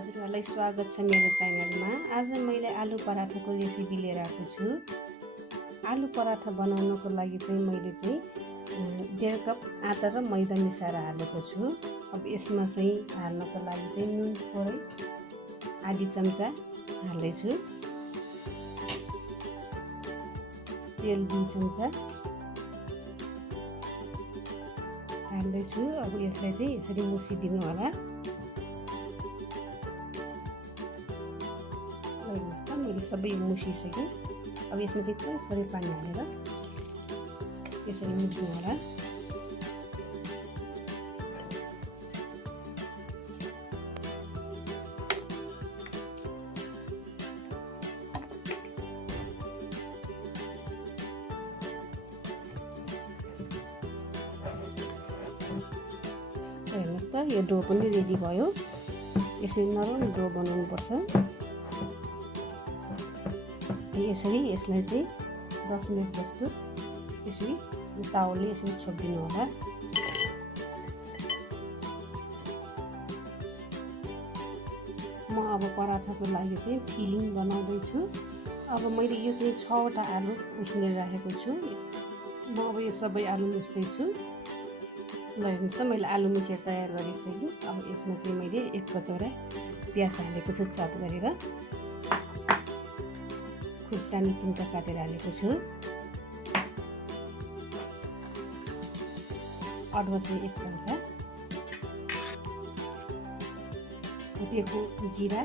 हजुरहरूलाई स्वागत छ मेरो च्यानलमा। आज मैले आलु पराठाको रेसिपी लिएर आएको छु। आलु पराठा बनाउनको लागि चाहिँ मैले 1.5 कप आटा र मैदा मिसाएर हालेको छु। अब यसमा चाहिँ हाल्नको लागि चाहिँ नुन थोरै आधी चम्चा हाल्दैछु, तेल 2 चम्चा हाल्दैछु। अब यसलाई चाहिँ यसरी मुसिदिनु होला। मैले सबै मुसिसकेँ। अब यसमा चाहिँ थोरै पानी हालेर यसरी मुस्नु होला। हेर्नुहोस् त, यो डो पनि रेडी भयो। यसरी नरम डो बनाउनु पर्छ। यसरी यसलाई चाहिँ 10 मिनट जस्तो यसरी टावलले यसरी छोपिदिनु होला। म अब पराठाको लागि चाहिँ फिलिङ बनाउँदैछु। अब मैले यो चाहिँ 6वटा आलु उसिनेर राखेको छु। म अब यो सबै आलु मुस्दैछु। ल हेर्नुहोस् त, मैले आलु मुसेर तयार गरिसकेँ। अब यसमा चाहिँ मैले 1 कचौरा प्याज हालेको छु चप गरेर। खुर्सानी 3टा काटेर हालेको छु। अदुवा चाहिँ 1 चम्चा, भुटेको जिरा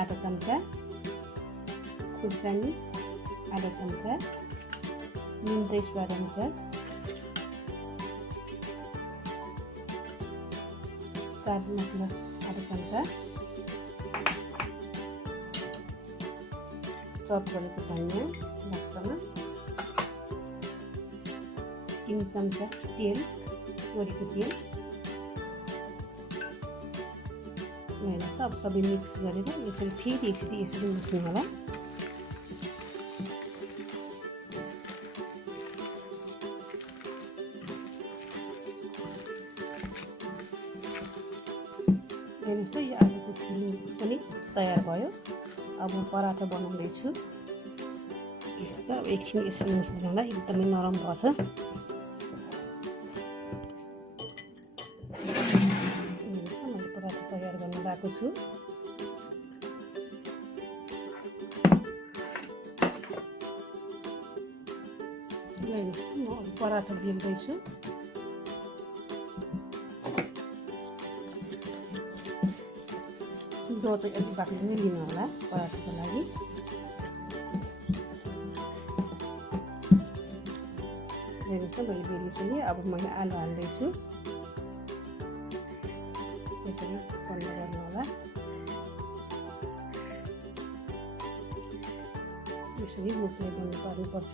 आधा चम्चा, खुर्सानी आधा चम्चा, नुन चाहिँ स्वाद अनुसार, चाट मसला आधा चम्चा, चप गरेको धनियाँ लास्टमा, 3 चम्चा तेल, तोरीको तेल। हेर्नुहोस् त, अब सबै मिक्स गरेर यसरी फेरि एकचोटि यसरी मुस्नु होला। हेर्नुहोस् त, यो आलुको फिलिङ पनि तयार भयो। अब पराठा बनाउँदैछु। अब एकछिन यसरी मुस्नु होला, एकदमै नरम भएछ। मैले पराठा तयार गर्न गएको छु। म पराठा बेल्दैछु। डो चाहिँ अलि बाक्लो नै लिनु होला पराठाको लागि। हेर्नुहोस् त, मैले बेलिसकेँ। अब मैले आलु हाल्दैछु। यसरी बन्द गर्नु होला। यसरी मुखले बन्द गर्नुपर्छ।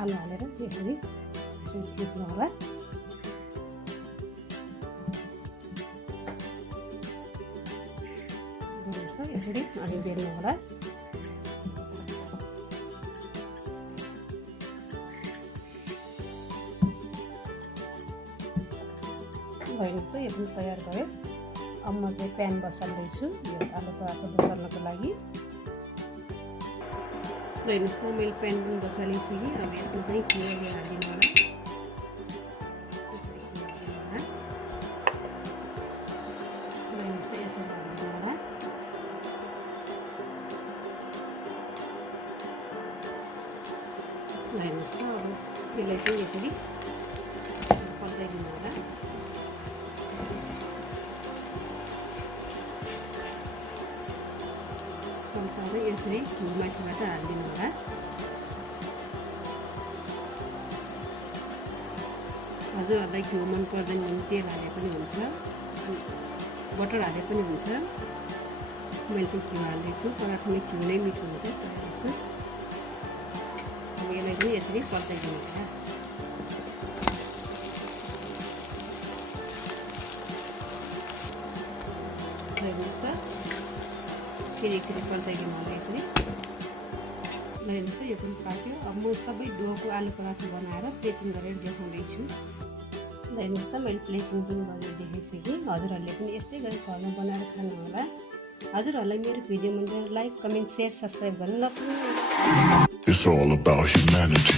आलु हालेर यसरी थिच्नु होला। यसरी अनि बेल्नु होला। हेर्नुहोस् त, यो पनि तयार भयो। अब म चाहिँ प्यान बसाल्दैछु यो आलु पराठा बसाल्नको लागि। हेर्नुहोस् त, मैले प्यान पनि बसालिसकेँ। अब यसमा चाहिँ घिउ हालिदिनु होला। हेर्नुहोस् त, यसरी हालिदिनु होला। हेर्नुहोस् त, अब यसलाई चाहिँ यसरी पल्टाइदिनु होला। पल्टाएर यसरी घिउ माथिबाट हालिदिनु होला। हजुरहरूलाई घिउ मन पर्दैन भने तेल हाले पनि हुन्छ, अनि बटर हाले पनि हुन्छ। मैले चाहिँ घिउ हाल्दैछु। पराठामा घिउ नै मिठो हुन्छ प्रायः जस्तो। अब यसलाई चाहिँ यसरी पल्टाइदिनु होला। हेर्नुहोस् त, फेरि एकचोटि पल्टाइदिनु होला यसरी। हेर्नुहोस् त, यो पनि पाक्यो। अब म सबै डोको आलु पराठा बनाएर प्लेटिङ गरेर देखाउँदैछु। हेर्नुहोस् त मैले प्लेटिङ जुन गरेर देखाइसकेँ। हजुरहरूले पनि यस्तै गरी घरमा बनाएर खानुहोला। हजुरहरूलाई मेरो भिडियो मन परे लाइक, कमेन्ट, सेयर, सब्सक्राइब गर्न नभुल्नुहोला। It's all about humanity.